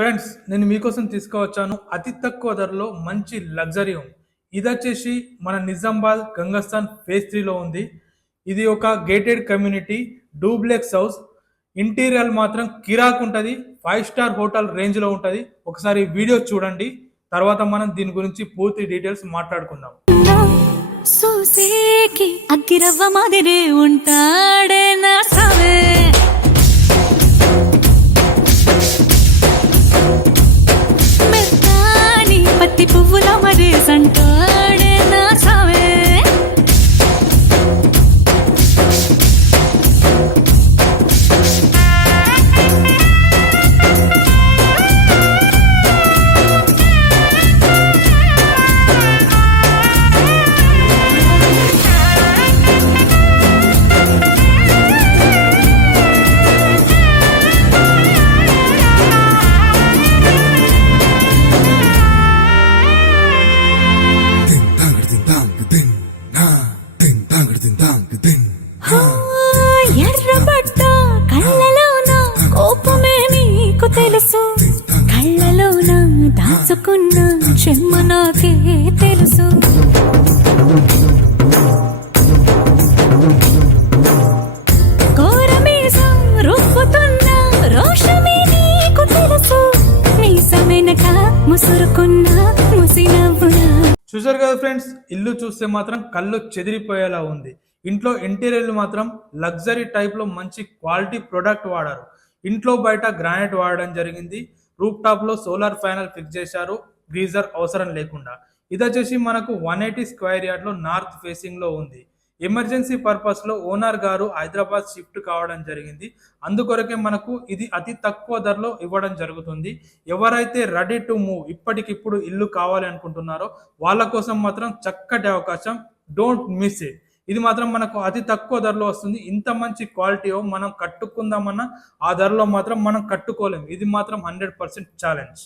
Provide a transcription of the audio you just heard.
Friends, నేను మీకోసం తీసుకువచ్చాను అతి తక్కువ ధరలో మంచి లగ్జరీ హోమ్. ఇదొచ్చేసి మన నిజామాబాద్ గంగస్థాన్ ఫేజ్ 3లో ఉంది. ఇది ఒక gated community duplex house. Interior మాత్రం కిరాక్ ఉంటుంది. 5 స్టార్ హోటల్ రేంజ్లో ఉంటుంది. ఒకసారి వీడియో చూడండి, తర్వాత మనం దీని గురించి పూర్తి డీటెయిల్స్ మాట్లాడుకుందాం. సూసేకి అగ్గిరవ్వ మాదిరే ఉంటాడే నా సావే, మెత్తాని పత్తి పువ్వుల మరే సంటాడే నా సావే. ఎర్రబడ్డ కళ్ళలోన కోపమే నీకు తెలుసు, కళ్ళలోన దాచుకున్న చెమ్మ నాకే తెలుసు. కోరమీసం రుప్పుతున్న రోషమే నీకు తెలుసు, మీసమెనక ముసురుకున్న ముసినవ్వునా. చూసారు కదా ఫ్రెండ్స్, ఇల్లు చూస్తే మాత్రం కళ్ళు చెదిరిపోయేలా ఉంది. ఇంట్లో ఇంటీరియర్లు మాత్రం లగ్జరీ టైప్లో మంచి క్వాలిటీ ప్రొడక్ట్ వాడారు. ఇంట్లో బయట గ్రానైట్ వాడడం జరిగింది. రూఫ్ టాప్లో సోలార్ ప్యానల్ ఫిక్స్ చేశారు, గీజర్ అవసరం లేకుండా. ఇది వచ్చేసి మనకు 180 స్క్వేర్ యార్డ్లో నార్త్ ఫేసింగ్లో ఉంది. ఎమర్జెన్సీ పర్పస్లో ఓనర్ గారు హైదరాబాద్ షిఫ్ట్ కావడం జరిగింది. అందుకొరకే మనకు ఇది అతి తక్కువ ధరలో ఇవ్వడం జరుగుతుంది. ఎవరైతే రెడీ టు మూవ్ ఇప్పటికిప్పుడు ఇల్లు కావాలి అనుకుంటున్నారో వాళ్ళ కోసం మాత్రం చక్కటి అవకాశం. Don't miss it. ఇది మాత్రం మనకు అతి తక్కువ ధరలో వస్తుంది. ఇంత మంచి క్వాలిటీ మనం కట్టుకుందామన్నా ఆ ధరలో మాత్రం మనం కట్టుకోలేం. ఇది మాత్రం 100% ఛాలెంజ్.